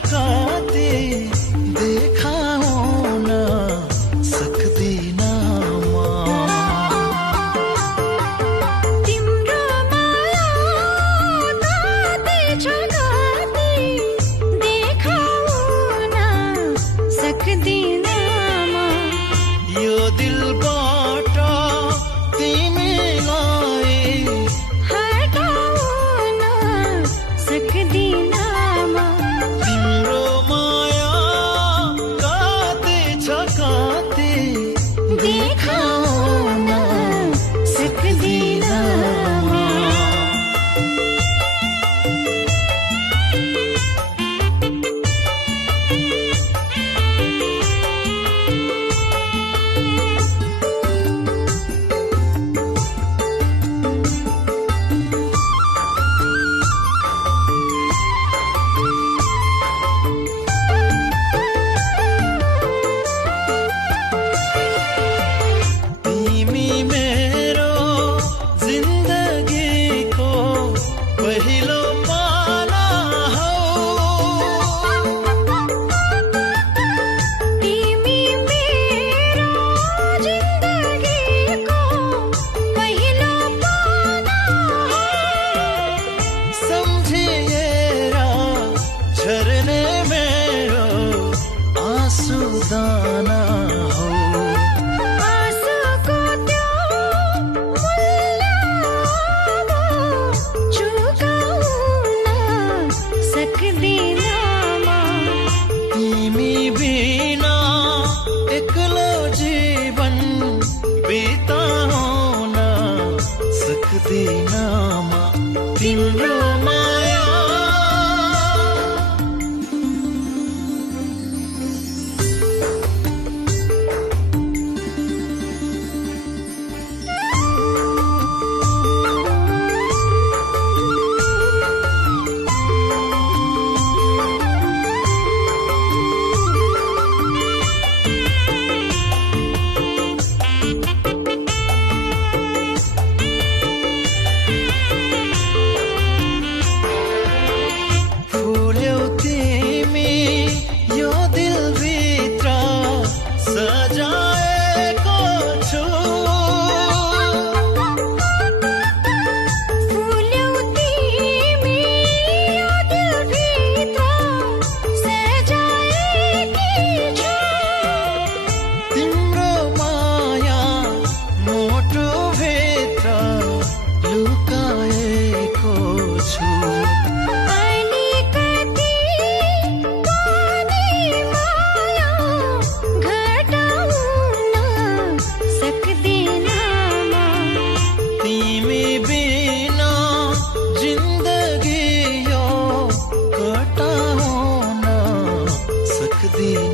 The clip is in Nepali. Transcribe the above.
झकाती देखाउन सक्दिन म। तिम्रो माया ताती झकाती देखाउन सक्दिन म। यो दिलबाट तिमीलाई हटाउन सक्दिन म। तिम्रो माया कति छ कति देखाउन सक्दिन म। तिमी मेरो जिन्दगीको पहिलो पाना हौ। तिमी मेरो जिन्दगीको पहिलो पाना हौ। सम्झिएर झर्ने मेरो आँसु दाना हौ। आँसुको त्यो मूल्य चुकाउन सक्दिन म। तिमी बिना एक्लो जीवन बिताउन सक्दिन म। तिम्रो माया फुल्यौ तिमी यो दिलभित्र सजाएको छु। फुल्यौ तिमी यो दिलभित्र सजाएकी छु। तिम्रो माया मुटुभित्र लुकाएको छु। अलिकति पनि माया घटाउन सक्दिन म। तिमी बिना जिन्दगी यो कटाउन सक्दिन